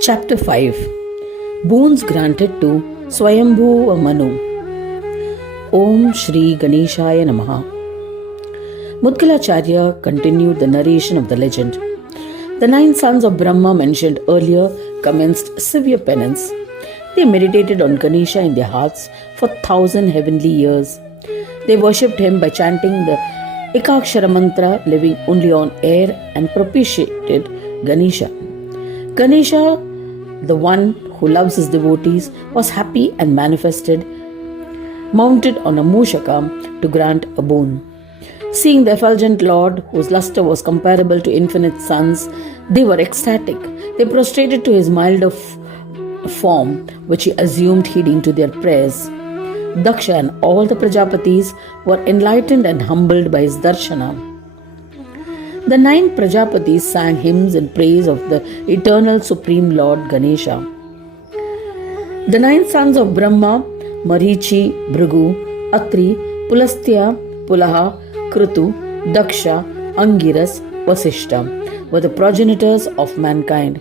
Chapter 5. Boons granted to Swayambhuva Manu. Om Shri Ganeshaya Namaha. Mudkala Charya continued the narration of the legend. The 9 sons of Brahma mentioned earlier commenced severe penance. They meditated on Ganesha in their hearts for 1,000 heavenly years. They worshipped him by chanting the Ekakshara mantra, living only on air, and propitiated Ganesha. Ganesha, the one who loves his devotees, was happy and manifested, mounted on a moshaka to grant a boon. Seeing the effulgent Lord, whose luster was comparable to infinite suns, they were ecstatic. They prostrated to his milder form, which he assumed heeding to their prayers. Daksha and all the Prajapatis were enlightened and humbled by his darshana. The 9 Prajapatis sang hymns in praise of the eternal Supreme Lord Ganesha. The 9 sons of Brahma, Marichi, Bhrgu, Atri, Pulastya, Pulaha, Krutu, Daksha, Angiras, Vasishta were the progenitors of mankind.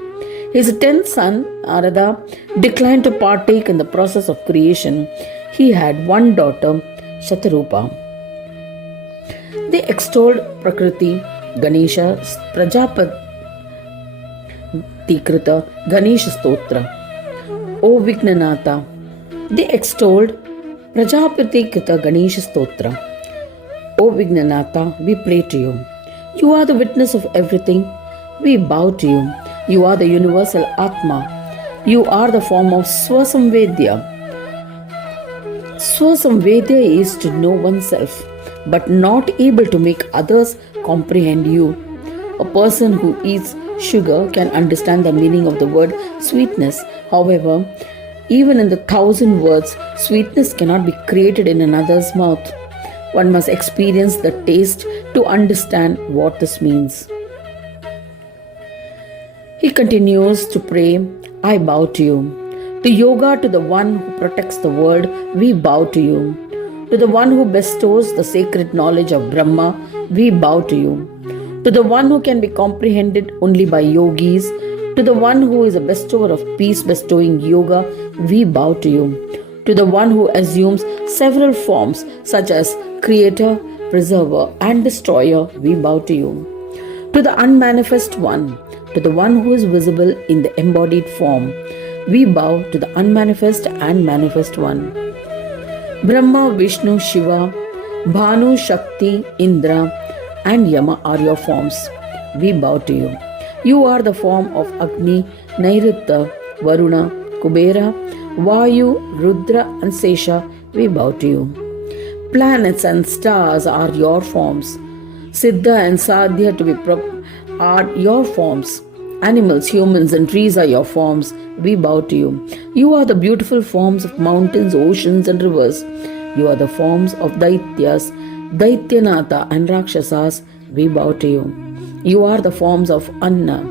His 10th son, Narada, declined to partake in the process of creation. He had one daughter, Shatarupa. They extolled Prakriti, Ganesha, Prajapati Krita, Ganesha Stotra. O Vignanatha. They extolled Prajapati Krita Ganesha Stotra. O Vignanatha, we pray to you. You are the witness of everything. We bow to you. You are the universal Atma. You are the form of Swasamvedya. Swasamvedya is to know oneself, but not able to make others comprehend you. A person who eats sugar can understand the meaning of the word sweetness. However, even in the 1,000 words, sweetness cannot be created in another's mouth. One must experience the taste to understand what this means. He continues to pray, I bow to you. To yoga, to the one who protects the world, we bow to you. To the one who bestows the sacred knowledge of Brahma, we bow to you. To the one who can be comprehended only by yogis, to the one who is a bestower of peace bestowing yoga, we bow to you. To the one who assumes several forms such as creator, preserver and destroyer, we bow to you. To the unmanifest one, to the one who is visible in the embodied form, we bow to the unmanifest and manifest one. Brahma, Vishnu, Shiva, Bhanu, Shakti, Indra and Yama are your forms. We bow to you. You are the form of Agni, Nairuta, Varuna, Kubera, Vayu, Rudra and Sesha. We bow to you. Planets and stars are your forms. Siddha and Sadhya are your forms. Animals, humans and trees are your forms. We bow to you. You are the beautiful forms of mountains, oceans and rivers. You are the forms of Daityas, Daityanatha and Rakshasas. We bow to you. You are the forms of Anna,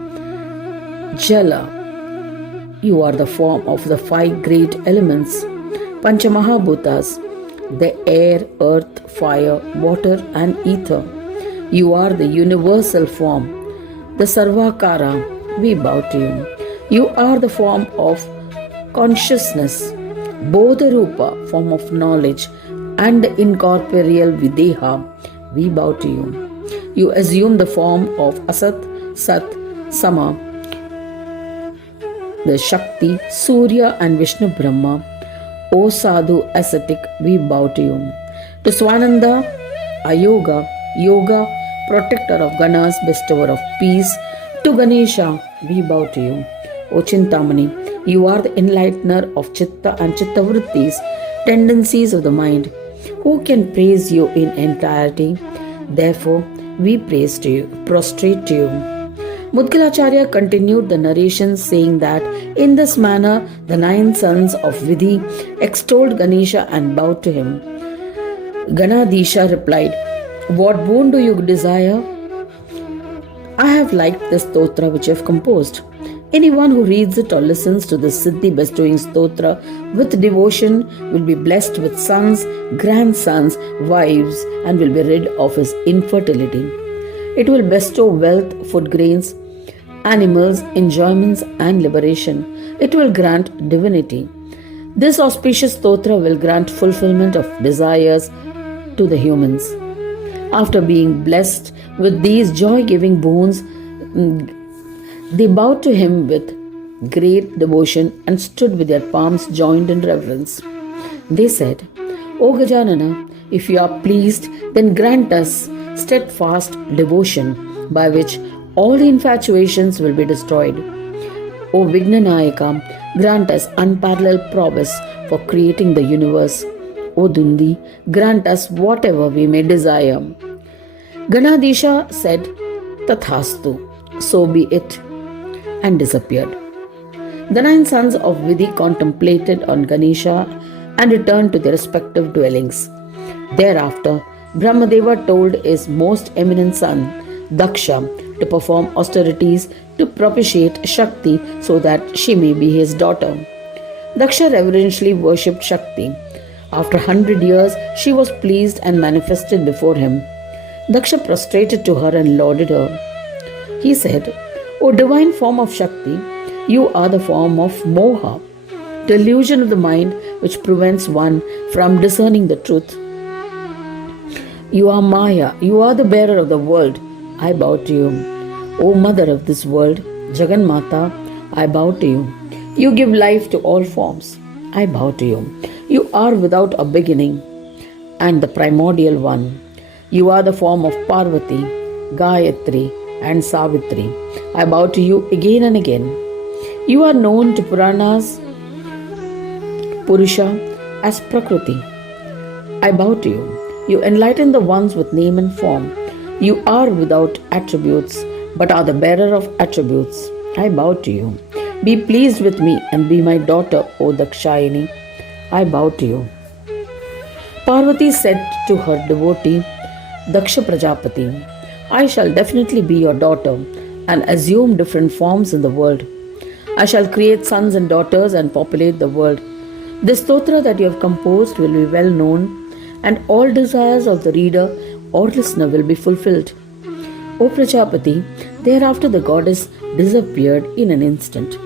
Jala. You are the form of the 5 great elements, Panchamahabhutas, the air, earth, fire, water and ether. You are the universal form, the Sarvakara. We bow to you. You are the form of consciousness, Bodharupa, form of knowledge, and the incorporeal Videha. We bow to you. You assume the form of Asat, Sat, Sama, the Shakti, Surya and Vishnu Brahma. O Sadhu ascetic, we bow to you. To Swananda, Ayoga, Yoga, protector of Ganas, bestower of peace. To Ganesha, we bow to you. O Chintamani, you are the enlightener of Chitta and Chittavrittis, tendencies of the mind. Who can praise you in entirety? Therefore, we praise to you, prostrate to you. Mudkala Charya continued the narration saying that in this manner the 9 sons of Vidhi extolled Ganesha and bowed to him. Ganadisha replied, What boon do you desire? I have liked this stotra which you have composed. Anyone who reads it or listens to the Siddhi bestowing stotra with devotion will be blessed with sons, grandsons, wives and will be rid of his infertility. It will bestow wealth, food grains animals, enjoyments, and liberation. It will grant divinity. This auspicious stotra will grant fulfillment of desires to the humans. After being blessed with these joy-giving boons, they bowed to him with great devotion and stood with their palms joined in reverence. They said, O Gajanana, if you are pleased, then grant us steadfast devotion by which all the infatuations will be destroyed. O Vignanayaka, grant us unparalleled prowess for creating the universe. O Dundi, grant us whatever we may desire. Ganadisha said, Tathastu, so be it, and disappeared. The 9 sons of Vidhi contemplated on Ganesha and returned to their respective dwellings. Thereafter, Brahmadeva told his most eminent son, Daksha, to perform austerities to propitiate Shakti so that she may be his daughter. Daksha reverentially worshipped Shakti. After 100 years, she was pleased and manifested before him. Daksha prostrated to her and lauded her. He said, O divine form of Shakti, you are the form of moha, delusion of the mind which prevents one from discerning the truth. You are Maya, you are the bearer of the world. I bow to you. O mother of this world, Jagan Mata, I bow to you. You give life to all forms. I bow to you. You are without a beginning and the primordial one. You are the form of Parvati, Gayatri, and Savitri. I bow to you again and again. You are known to Puranas, Purusha, as Prakriti. I bow to you. You enlighten the ones with name and form. You are without attributes, but are the bearer of attributes. I bow to you. Be pleased with me and be my daughter, O Dakshayani. I bow to you. Parvati said to her devotee, Daksha Prajapati, I shall definitely be your daughter and assume different forms in the world. I shall create sons and daughters and populate the world. This stotra that you have composed will be well known, and all desires of the reader or listener will be fulfilled. O Prajapati, thereafter the goddess disappeared in an instant.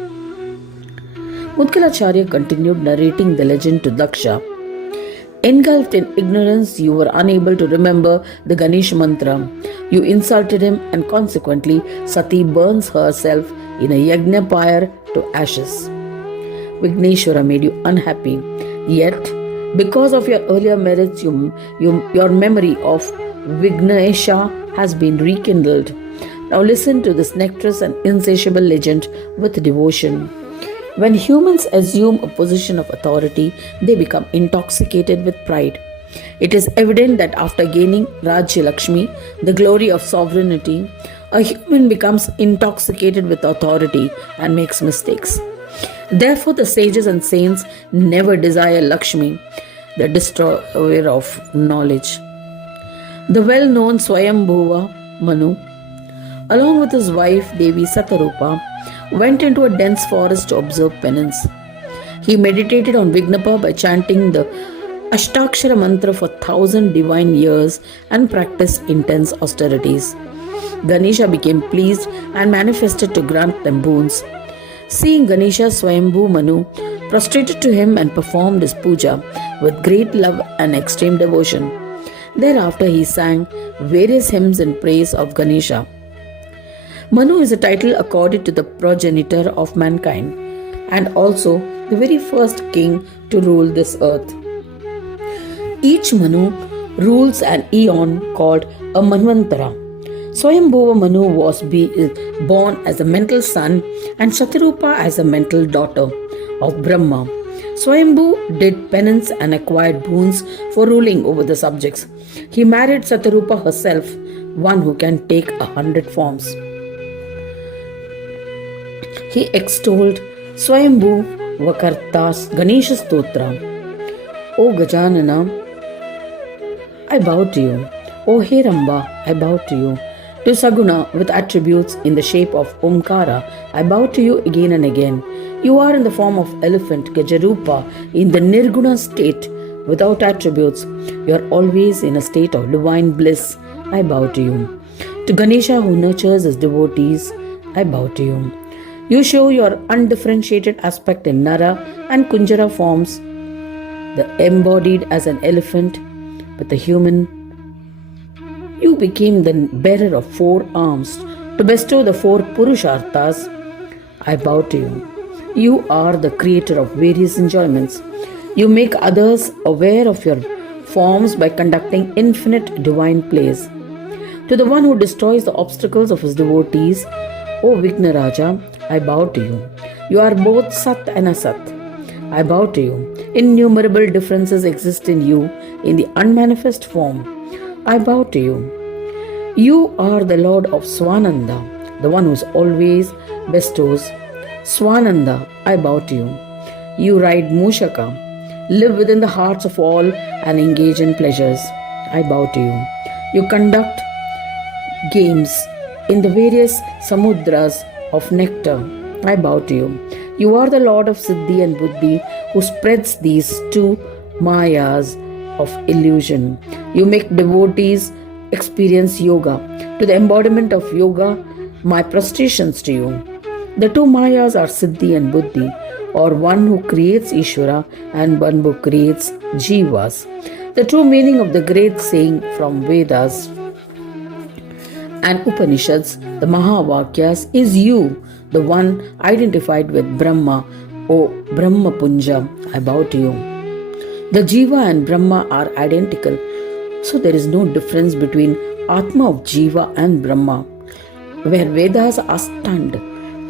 Mudkala Charya continued narrating the legend to Daksha. Engulfed in ignorance, you were unable to remember the Ganesha mantra. You insulted him, and consequently, Sati burns herself in a yajna pyre to ashes. Vigneshwara made you unhappy. Yet, because of your earlier merits, your memory of Ganesha has been rekindled. Now listen to this nectarous and insatiable legend with devotion. When humans assume a position of authority, they become intoxicated with pride. It is evident that after gaining Rajya Lakshmi, the glory of sovereignty, a human becomes intoxicated with authority and makes mistakes. Therefore, the sages and saints never desire Lakshmi, the destroyer of knowledge. The well-known Swayambhuva Manu, along with his wife Devi Satarupa, went into a dense forest to observe penance. He meditated on Vignapa by chanting the Ekakshara mantra for 1,000 divine years and practiced intense austerities. Ganesha became pleased and manifested to grant them boons. Seeing Ganesha, Swayambhu Manu prostrated to him and performed his puja with great love and extreme devotion. Thereafter he sang various hymns in praise of Ganesha. Manu is a title accorded to the progenitor of mankind and also the very first king to rule this earth. Each Manu rules an eon called a Manvantara. Swayambhuva Manu was born as a mental son and Shatarupa as a mental daughter of Brahma. Swayambhu did penance and acquired boons for ruling over the subjects. He married Shatarupa herself, one who can take 100 forms. He extolled Swayambhu Vakarta's Ganesha Stotra. O Gajanana, I bow to you. O Heramba, I bow to you. To Saguna with attributes in the shape of Omkara, I bow to you again and again. You are in the form of elephant, Gajarupa, in the Nirguna state without attributes. You are always in a state of divine bliss. I bow to you. To Ganesha who nurtures his devotees, I bow to you. You show your undifferentiated aspect in Nara and Kunjara forms, the embodied as an elephant with the human. You became the bearer of 4 arms to bestow the 4 Purusharthas. I bow to you. You are the creator of various enjoyments. You make others aware of your forms by conducting infinite divine plays. To the one who destroys the obstacles of his devotees, O Vignaraja, I bow to you. You are both Sat and Asat. I bow to you. Innumerable differences exist in you in the unmanifest form. I bow to you. You are the Lord of Swananda, the one who always bestows. Swananda, I bow to you. You ride moshaka, live within the hearts of all and engage in pleasures. I bow to you. You conduct games in the various samudras of nectar. I bow to you. You are the Lord of Siddhi and Buddhi who spreads these 2 mayas of illusion. You make devotees experience yoga. To the embodiment of yoga, my prostrations to you. The 2 mayas are Siddhi and Buddhi, or one who creates Ishvara and one who creates Jivas. The true meaning of the great saying from Vedas and Upanishads, the Mahavakyas, is you, the one identified with Brahma, O Brahma Punja. I bow to you. The Jiva and Brahma are identical, so there is no difference between Atma of Jiva and Brahma. Where Vedas are stunned,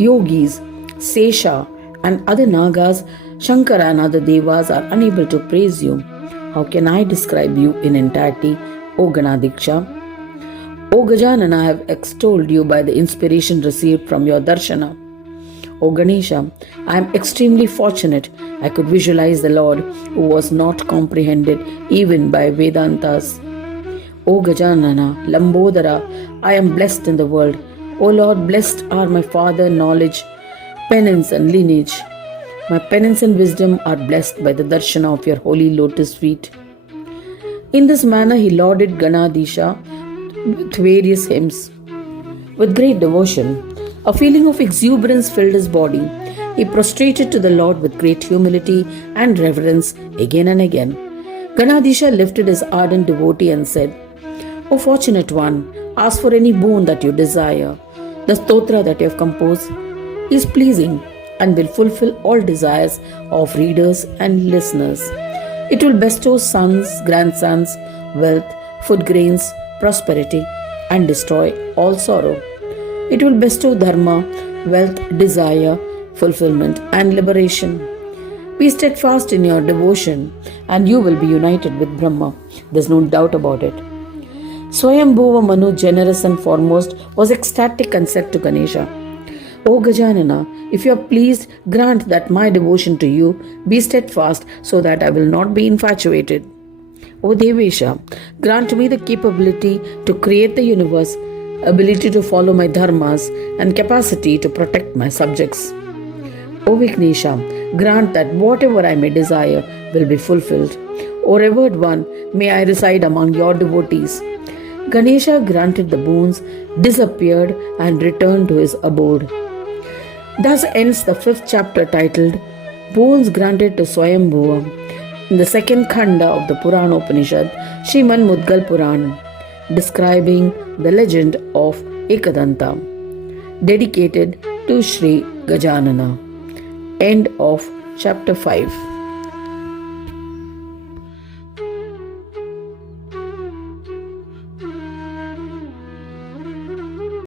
yogis, Sesha, and other Nagas, Shankara and other Devas are unable to praise you. How can I describe you in entirety, O Ganadiksha? O Gajanana, I have extolled you by the inspiration received from your darshana. O Ganesha, I am extremely fortunate I could visualize the Lord who was not comprehended even by Vedantas. O Gajanana, Lambodara, I am blessed in the world. O Lord, blessed are my father, knowledge, penance and lineage. My penance and wisdom are blessed by the darshana of your holy lotus feet. In this manner he lauded Ganadisha with various hymns. With great devotion, a feeling of exuberance filled his body. He prostrated to the Lord with great humility and reverence again and again. Ganadisha lifted his ardent devotee and said, O fortunate one, ask for any boon that you desire. The stotra that you have composed is pleasing and will fulfill all desires of readers and listeners. It will bestow sons, grandsons, wealth, food grains, prosperity, and destroy all sorrow. It will bestow dharma, wealth, desire, fulfillment, and liberation. Be steadfast in your devotion, and you will be united with Brahma. There's no doubt about it. Swayambhuva Manu, generous and foremost, was ecstatic and said to Ganesha, O Gajanana, if you are pleased, grant that my devotion to you be steadfast so that I will not be infatuated. O Devesha, grant me the capability to create the universe, ability to follow my dharmas, and capacity to protect my subjects. O Vignesha, grant that whatever I may desire will be fulfilled. O revered one, may I reside among your devotees. Ganesha granted the boons, disappeared, and returned to his abode. Thus ends the 5th chapter titled Boons Granted to Swayambhuva in the 2nd Khanda of the Puran Upanishad, Sriman Mudgal Puran, describing the legend of Ekadanta, dedicated to Sri Gajanana. End of chapter 5.